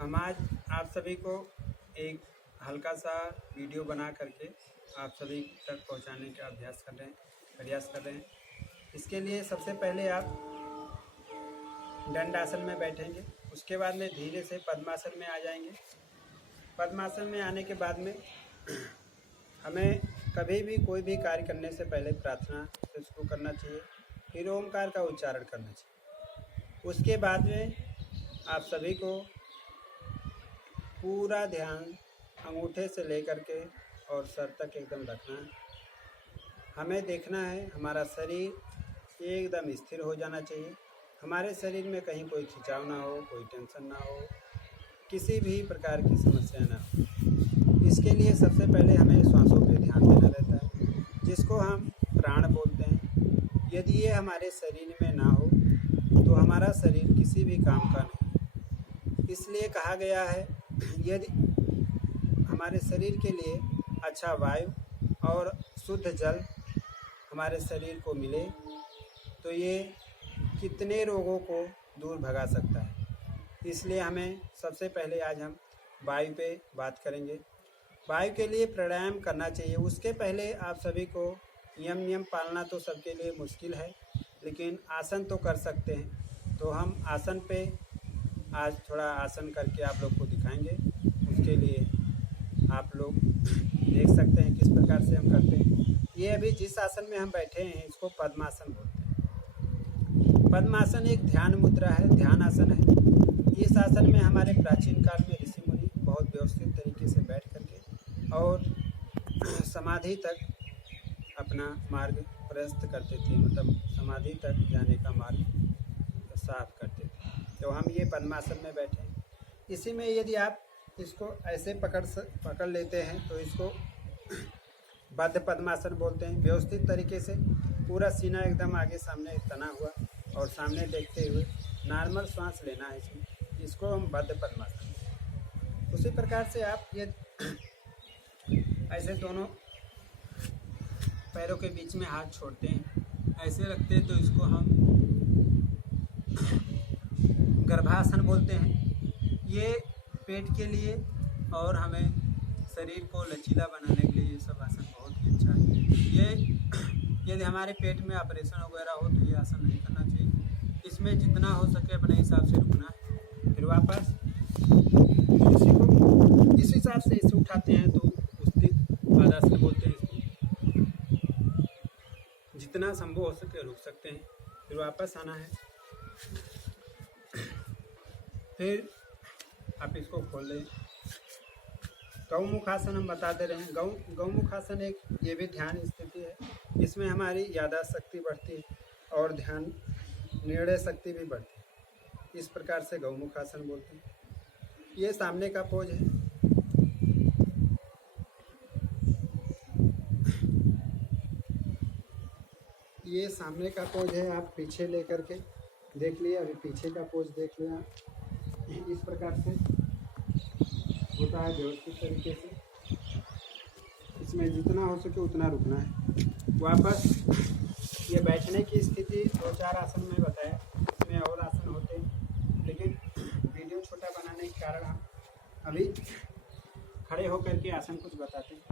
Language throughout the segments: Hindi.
हम आज आप सभी को एक हल्का सा वीडियो बना करके आप सभी तक पहुंचाने का प्रयास कर रहे हैं। इसके लिए सबसे पहले आप दंडासन में बैठेंगे, उसके बाद में धीरे से पद्मासन में आ जाएंगे। पद्मासन में आने के बाद में हमें कभी भी कोई भी कार्य करने से पहले प्रार्थना से शुरू करना चाहिए, फिर ओमकार का उच्चारण करना चाहिए। उसके बाद में आप सभी को पूरा ध्यान अंगूठे से लेकर के और सर तक एकदम रखना है। हमें देखना है हमारा शरीर एकदम स्थिर हो जाना चाहिए। हमारे शरीर में कहीं कोई खिंचाव ना हो, कोई टेंशन ना हो, किसी भी प्रकार की समस्या ना हो। इसके लिए सबसे पहले हमें श्वासों पे ध्यान देना रहता है, जिसको हम प्राण बोलते हैं। यदि ये हमारे शरीर में ना हो तो हमारा शरीर किसी भी काम का नहीं। इसलिए कहा गया है यदि हमारे शरीर के लिए अच्छा वायु और शुद्ध जल हमारे शरीर को मिले तो ये कितने रोगों को दूर भगा सकता है। इसलिए हमें सबसे पहले आज हम वायु पे बात करेंगे। वायु के लिए प्राणायाम करना चाहिए। उसके पहले आप सभी को नियम पालना तो सबके लिए मुश्किल है, लेकिन आसन तो कर सकते हैं। तो हम आसन पे आज थोड़ा आसन करके आप लोग को दिखाएंगे। उसके लिए आप लोग देख सकते हैं किस प्रकार से हम करते हैं। ये अभी जिस आसन में हम बैठे हैं इसको पद्मासन बोलते हैं। पद्मासन एक ध्यान मुद्रा है, ध्यान आसन है। इस आसन में हमारे प्राचीन काल में ऋषि मुनि बहुत व्यवस्थित तरीके से बैठ करके और समाधि तक अपना मार्ग प्रशस्त करते थे, मतलब समाधि तक जाने का मार्ग साफ करते थे। तो हम ये पद्मासन में बैठे हैं। इसी में यदि आप इसको ऐसे पकड़ लेते हैं तो इसको बद्ध पद्मासन बोलते हैं। व्यवस्थित तरीके से पूरा सीना एकदम आगे सामने तना हुआ और सामने देखते हुए नॉर्मल सांस लेना है इसमें, इसको हम बद्ध पद्मासन। उसी प्रकार से आप ये ऐसे दोनों पैरों के बीच में हाथ छोड़ते हैं, ऐसे रखते हैं, तो इसको हम गर्भासन बोलते हैं। ये पेट के लिए और हमें शरीर को लचीला बनाने के लिए ये सब आसन बहुत ही अच्छा है। ये यदि हमारे पेट में ऑपरेशन वगैरह हो तो ये आसन नहीं करना चाहिए। इसमें जितना हो सके अपने हिसाब से रुकना है। फिर वापस इसी को इस हिसाब से इसे उठाते हैं तो उसके पादासन बोलते हैं इसको। जितना संभव हो सके रुक सकते हैं, फिर वापस आना है। फिर आप इसको खोल लें। गौमुखासन हम बता दे रहे हैं। गौमुखासन एक ये भी ध्यान स्थिति है। इसमें हमारी याददाश्त शक्ति बढ़ती है और ध्यान निर्णय शक्ति भी बढ़ती है। इस प्रकार से गौमुखासन बोलते हैं। ये सामने का पोज है। ये सामने का पोज है। आप पीछे लेकर के देख लिए, अभी पीछे का पोज देख लिया। इस प्रकार से होता है व्यवस्थित तरीके से। इसमें जितना हो सके उतना रुकना है। वापस ये बैठने की स्थिति 2-4 आसन में बताया, इसमें और आसन होते हैं, लेकिन वीडियो छोटा बनाने के कारण हम अभी खड़े होकर के आसन कुछ बताते हैं।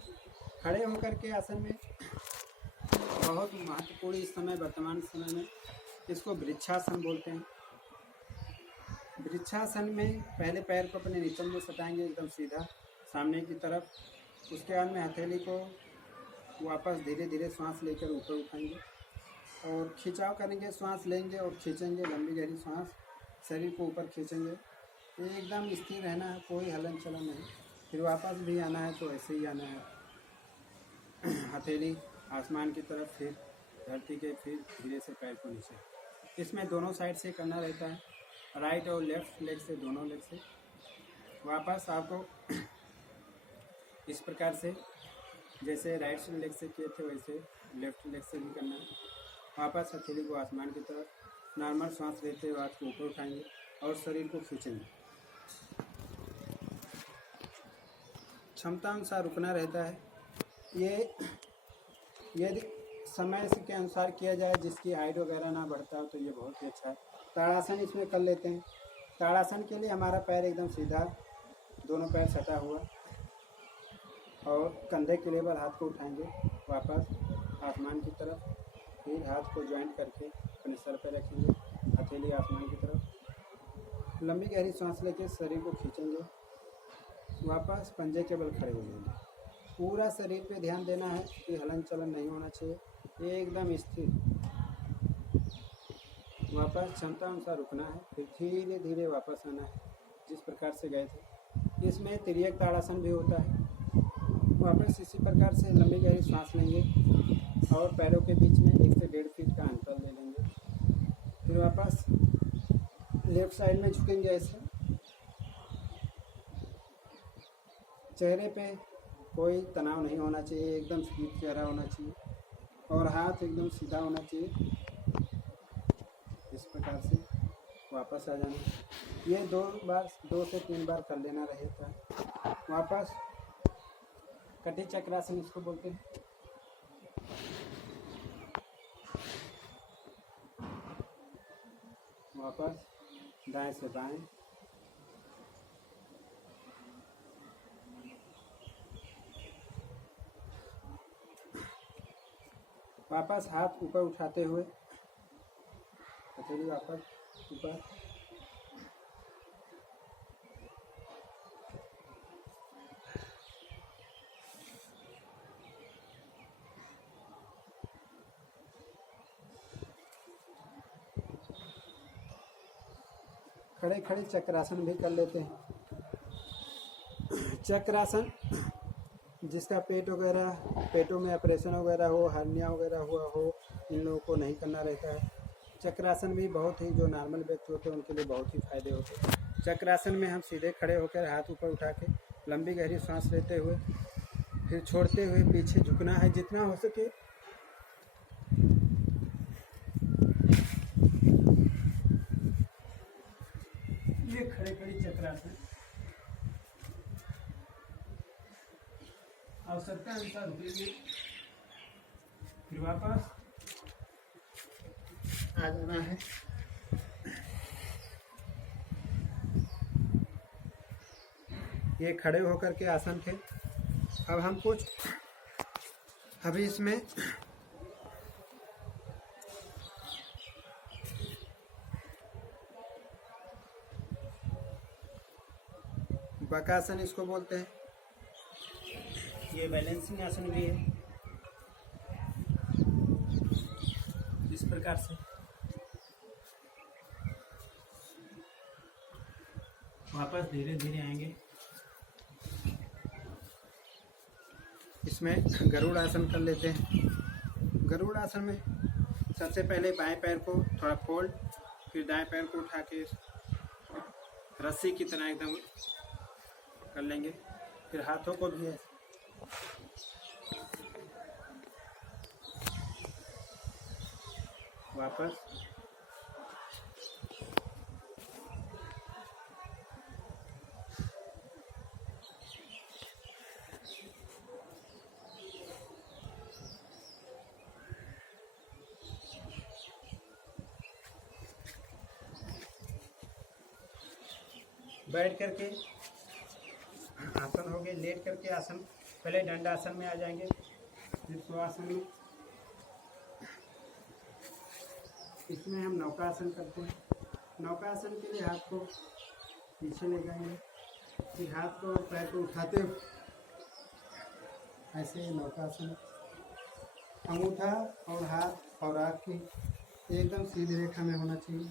खड़े होकर के आसन में बहुत महत्वपूर्ण इस समय वर्तमान समय में इसको वृक्षासन बोलते हैं। वृक्षासन में पहले पैर को अपने निचल में सटाएंगे एकदम सीधा सामने की तरफ। उसके बाद में हथेली को वापस धीरे धीरे सांस लेकर ऊपर उठाएंगे और खिंचाव करेंगे। सांस लेंगे और खींचेंगे, लंबी गहरी सांस, शरीर को ऊपर खींचेंगे। एकदम स्थिर रहना है, कोई हलन चलन नहीं। फिर वापस भी आना है तो ऐसे ही आना है, हथेली आसमान की तरफ, फिर धरती के, फिर धीरे से पैर को नीचे। इसमें दोनों साइड से करना रहता है, राइट और लेफ्ट लेग से, दोनों लेग से। वापस आपको इस प्रकार से जैसे राइट लेग से किए थे वैसे लेफ्ट लेग से भी करना है। वापस हथेली को आसमान की तरफ नॉर्मल सांस लेते हुए हाथ को ऊपर उठाएंगे और शरीर को खींचेंगे। क्षमता अनुसार रुकना रहता है। ये यदि समय के अनुसार किया जाए, जिसकी हाइट वगैरह ना बढ़ता हो, तो ये बहुत ही अच्छा है। ताड़ासन इसमें कर लेते हैं। ताड़ासन के लिए हमारा पैर एकदम सीधा, दोनों पैर सटा हुआ, और कंधे के लेवल हाथ को उठाएंगे वापस आसमान की तरफ। फिर हाथ को ज्वाइंट करके अपने सर पर रखेंगे, हथेली आसमान की तरफ। लंबी गहरी सांस लेके शरीर को खींचेंगे, वापस पंजे के बल खड़े हो जाएंगे। पूरा शरीर पे ध्यान देना है कि हलन चलन नहीं होना चाहिए, एकदम स्थिर। वापस क्षमता अनुसार रुकना है, फिर धीरे धीरे वापस आना है जिस प्रकार से गए थे। इसमें तिर्यक ताड़ासन भी होता है। वापस इसी प्रकार से लंबी गहरी सांस लेंगे और पैरों के बीच में 1 से 1.5 फीट का अंतर ले लेंगे। फिर वापस लेफ्ट साइड में झुकेंगे ऐसे। चेहरे पे कोई तनाव नहीं होना चाहिए, एकदम स्थिर चेहरा होना चाहिए और हाथ एकदम सीधा होना चाहिए। इस प्रकार से वापस आ जाना। ये 2 से 3 बार कर लेना रहेगा। वापस कटी चक्रासन इसको बोलते हैं। वापस दाएं से बाएं, वापस हाथ ऊपर उठाते हुए हथेली वापस ऊपर। खड़े खड़े चक्रासन भी कर लेते हैं। चक्रासन जिसका पेटों में ऑपरेशन वगैरह हो, हर्निया वगैरह हुआ हो, इन लोगों को नहीं करना रहता है। चक्रासन भी बहुत ही, जो नॉर्मल व्यक्ति होते हैं उनके लिए बहुत ही फायदे होते हैं। चक्रासन में हम सीधे खड़े होकर हाथ ऊपर उठा के लंबी गहरी सांस लेते हुए फिर छोड़ते हुए पीछे झुकना है जितना हो सके। ये खड़े खड़ी चक्रासन। आवश्यकता अनुसार रुकेंगे, फिर वापस आ जाना है। ये खड़े होकर के आसन थे। अब हम कुछ अभी इसमें बकासन इसको बोलते हैं। ये बैलेंसिंग आसन भी है। इस प्रकार से वापस धीरे धीरे आएंगे। इसमें गरुड़ आसन कर लेते हैं। गरुड़ आसन में सबसे पहले बाएं पैर को थोड़ा फोल्ड, फिर दाएं पैर को उठा के रस्सी की तरह एकदम कर लेंगे। फिर हाथों को भी वापस बैठ करके आसन हो गए। लेट करके आसन, पहले दंडासन में आ जाएंगे, फिर सुआसन में। इसमें हम नौकासन करते हैं। नौकासन के लिए हाथ को पीछे ले जाएंगे, फिर हाथ को और पैर को उठाते ऐसे नौकासन। अंगूठा और हाथ और आँख की एकदम सीधी रेखा में होना चाहिए।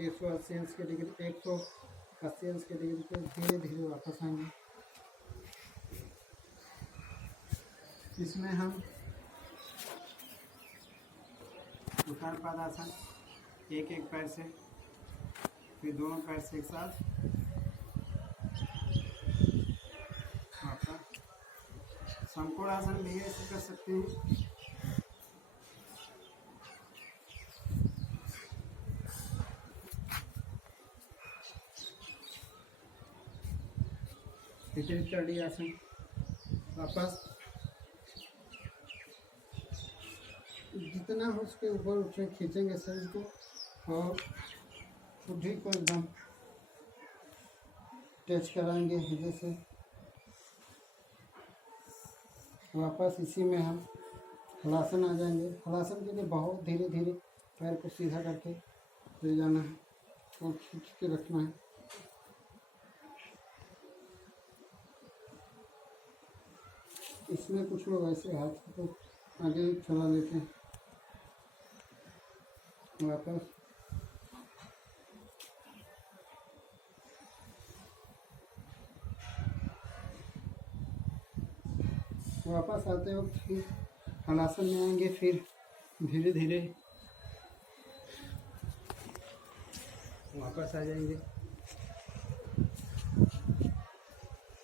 180 अंश के डिग्री, 180 अंश के डिग्री पे धीरे धीरे वापस आएंगे। इसमें हम उतार पादासन, एक एक पैर से, फिर दोनों पैर से एक साथ वापस। संपूर्ण आसन भी ऐसे कर सकते हैं। करड़ी आसन, वापस जितना हो उसके ऊपर उठे खींचेंगे शरीर को और बुद्धि को एकदम टच कराएंगे हृदय से। वापस इसी में हम हलासन आ जाएंगे। हलासन के लिए बहुत धीरे धीरे पैर को सीधा करके ले जाना है और खींच के रखना है। इसमें कुछ लोग ऐसे हाथ को आगे चला लेते हैं। वापस आते वक्त फिर हलासन में आएंगे, फिर धीरे धीरे वापस आ जाएंगे।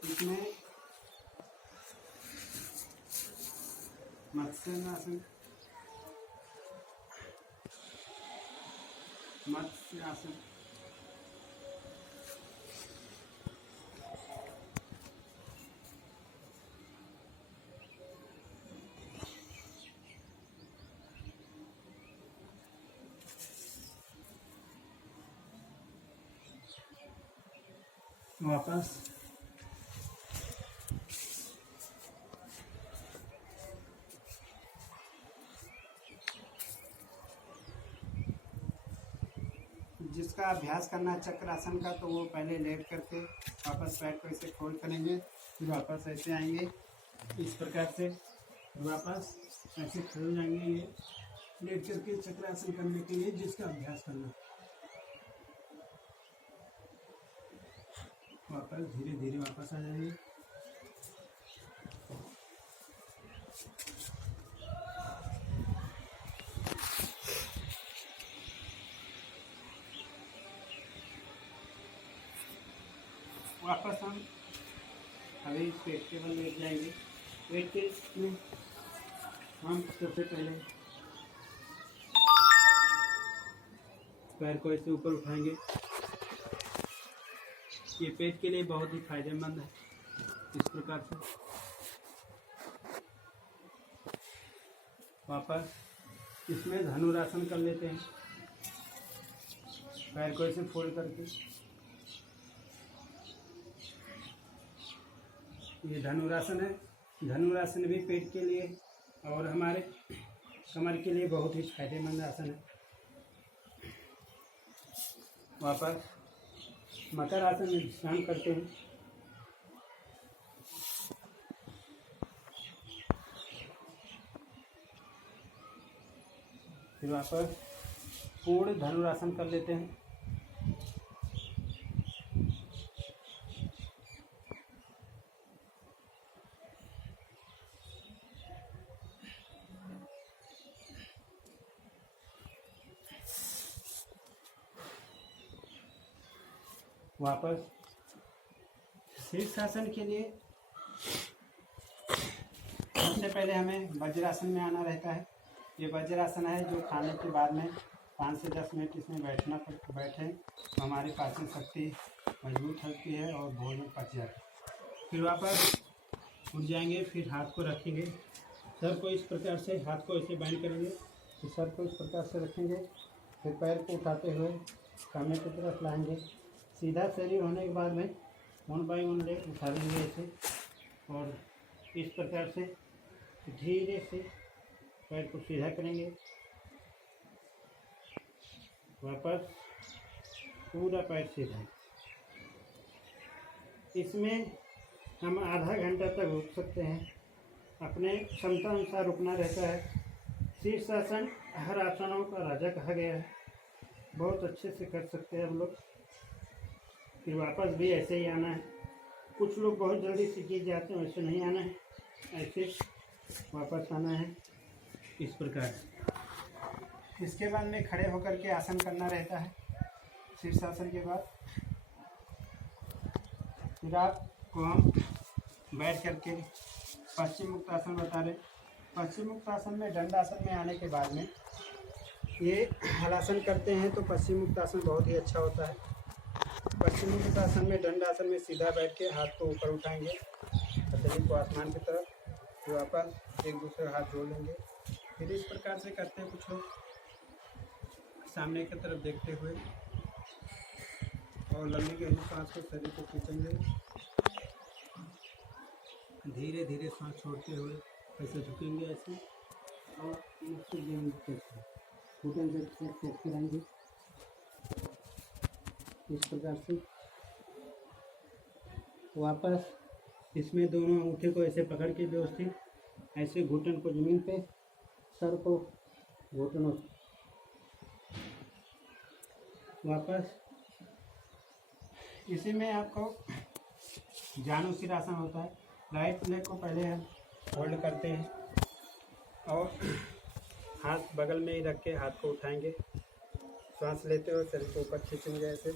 इसमें मत्स्यासन वापस जिसका अभ्यास करना है चक्रासन का, तो वो पहले लेट करके वापस पैर को ऐसे फोल्ड करेंगे, फिर वापस ऐसे आएंगे इस प्रकार से, वापस ऐसे खड़े हो जाएंगे। ये लेट करके चक्रासन करने के लिए जिसका अभ्यास करना, वापस धीरे धीरे वापस आ जाएंगे। वापस हम अभी पेट के बल लेट जाएंगे। पेट के में हम सबसे पहले पैर को ऐसे ऊपर उठाएंगे। ये पेट के लिए बहुत ही फायदेमंद है। इस प्रकार से वापस इसमें धनुरासन कर लेते हैं, पैर को ऐसे फोल्ड करके। ये धनुरासन है। धनुरासन भी पेट के लिए और हमारे कमर के लिए बहुत ही फायदेमंद आसन है। वापस मकर आसन में विश्राम करते हैं। फिर वापस पूर्ण धनुरासन कर लेते हैं। वापस शीर्षासन के लिए सबसे पहले हमें वज्रासन में आना रहता है। ये वज्रासन है जो खाने के बाद में 5 से 10 मिनट इसमें बैठे तो हमारी पाचन शक्ति मजबूत होती है और भोजन पच जाता है। फिर वापस उठ जाएंगे, फिर हाथ को रखेंगे, सर को इस प्रकार से, हाथ को ऐसे बाइंड करेंगे, फिर सर को इस प्रकार से रखेंगे, फिर पैर को उठाते हुए सामने की तरफ लाएंगे। सीधा शरीर होने के बाद में 1 बाय 1 लेग उठा लेंगे ऐसे, और इस प्रकार से धीरे से पैर को सीधा करेंगे। वापस पूरा पैर सीधा। इसमें हम आधा घंटा तक रुक सकते हैं, अपने क्षमता अनुसार रुकना रहता है। शीर्षासन हर आसनों का राजा कहा गया है, बहुत अच्छे से कर सकते हैं हम लोग। फिर वापस भी ऐसे ही आना है। कुछ लोग बहुत जल्दी सीख जाते हैं, वैसे नहीं आना है, ऐसे वापस आना है इस प्रकार। इसके बाद में खड़े होकर के आसन करना रहता है। शीर्षासन के बाद फिर आपको हम बैठ करके पश्चिम मुक्तासन बता रहे। पश्चिम मुक्तासन में दंडासन में आने के बाद में ये हलासन करते हैं तो पश्चिम मुक्तासन बहुत ही अच्छा होता है। पश्चिम मुक्तासन में दंडासन में सीधा बैठ के हाथ को ऊपर उठाएंगे, शरीर को आसमान की तरफ, फिर वापस एक दूसरे हाथ जोड़ लेंगे। फिर इस प्रकार से करते हैं कुछ लोग, सामने की तरफ देखते हुए, और लंबी गहरी सांस को शरीर को खींचेंगे। धीरे धीरे सांस छोड़ते हुए ऐसे झुकेंगे ऐसे, और मुझसे गेम घुटन से सेट कराएंगे इस प्रकार से। वापस इसमें दोनों अंगूठे को ऐसे पकड़ के व्यवस्थित ऐसे घुटन को जमीन पे, सर को घुटनों से वापस। इसी में आपको जानु सिरासन होता है। राइट लेग को पहले हम होल्ड करते हैं और हाथ बगल में ही रख के हाथ को उठाएंगे, सांस लेते हुए शरीर को ऊपर खींचेंगे ऐसे,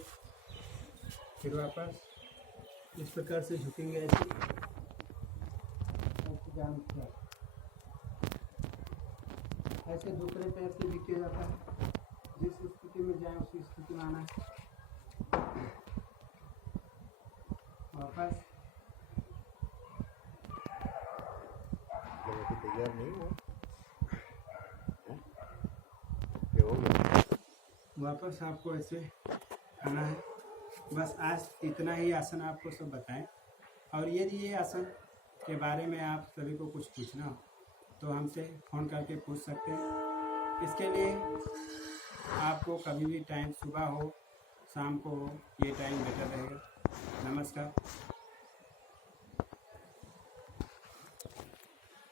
फिर वापस इस प्रकार से झुकेंगे ऐसे। ऐसे दूसरे पैर से भी किया जाता है, जिस स्थिति में जाए उसी स्थिति में आना है। वापस तैयार नहीं हुआ क्या हो गया? वापस आपको ऐसे आना है। बस आज इतना ही आसन आपको सब बताएं, और यदि ये आसन के बारे में आप सभी को कुछ पूछना हो तो हमसे फ़ोन करके पूछ सकते हैं। इसके लिए आपको कभी भी टाइम सुबह हो शाम को हो, ये टाइम बेटर रहेगा। नमस्कार।